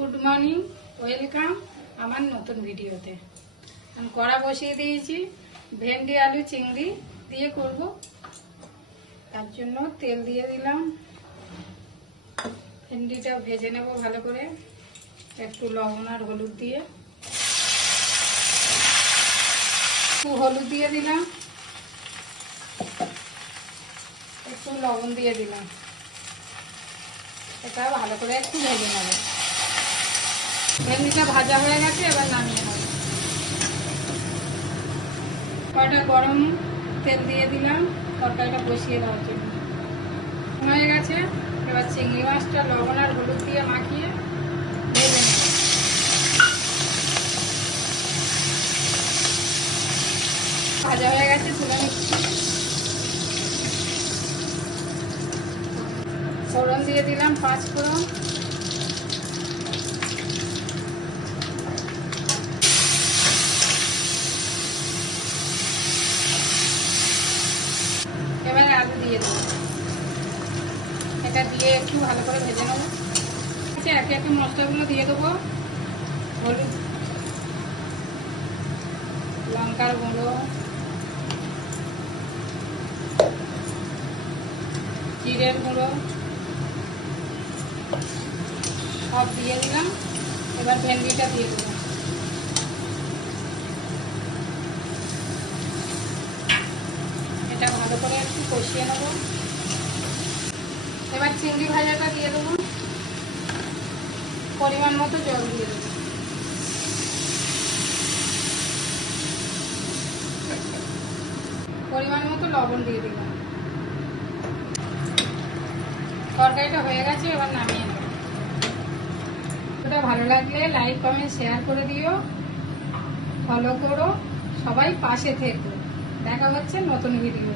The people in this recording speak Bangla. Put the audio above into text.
গুড মর্নিং, ওয়েলকাম আমার নতুন ভিডিওতে। আমি কড়া বসিয়ে দিয়েছি, ভেন্ডি আলু চিংড়ি দিয়ে করব। তার জন্য তেল দিয়ে দিলাম। ভেন্ডিটা ভেজে নেব ভালো করে, একটু লবণ আর হলুদ দিয়ে। একটু হলুদ দিয়ে দিলাম, একটু লবণ দিয়ে দিলাম। এটা ভালো করে একটু ভেজে নেব। ভেন্ডিটা ভাজা হয়ে গেছে, এবার নামিয়ে নেব। কড়াটা গরম, তেল দিয়ে দিলাম তরকারিটা বসিয়ে দেওয়ার জন্য। হয়ে গেছে, এবার চিংড়ি মাছটা লবণ আর হলুদ দিয়ে মাখিয়ে ভেজে নেব। ভাজা হয়ে গেছে, তুলে নিচ্ছি। ফোড়ন দিয়ে দিলাম 5 ফোড়ন। এবারে আলু দিয়ে দেবো। এটা দিয়ে একটু ভালো করে ভেজে নেবো। আচ্ছা, একে একে মশলাগুলো দিয়ে দেবো। হলুদ, লঙ্কার গুঁড়ো, জিরের গুঁড়ো সব দিয়ে দিলাম। এবার ভেন্ডিটা দিয়ে দিলাম। এটা ভালো করে একটু কষিয়ে নেব। এবার চিংড়ি ভাজাটা দিয়ে দেবো। পরিমাণ মতো জল দিয়ে দেবো। পরিমাণ মতো লবণ দিয়ে দিলাম। তরকারিটা হয়ে গেছে, এবার নামিয়ে নেব। ওটা ভালো লাগলে লাইক কমেন্ট শেয়ার করে দিও, ফলো করো, সবাই পাশে থেকো। দেখা হচ্ছে নতুন ভিডিও।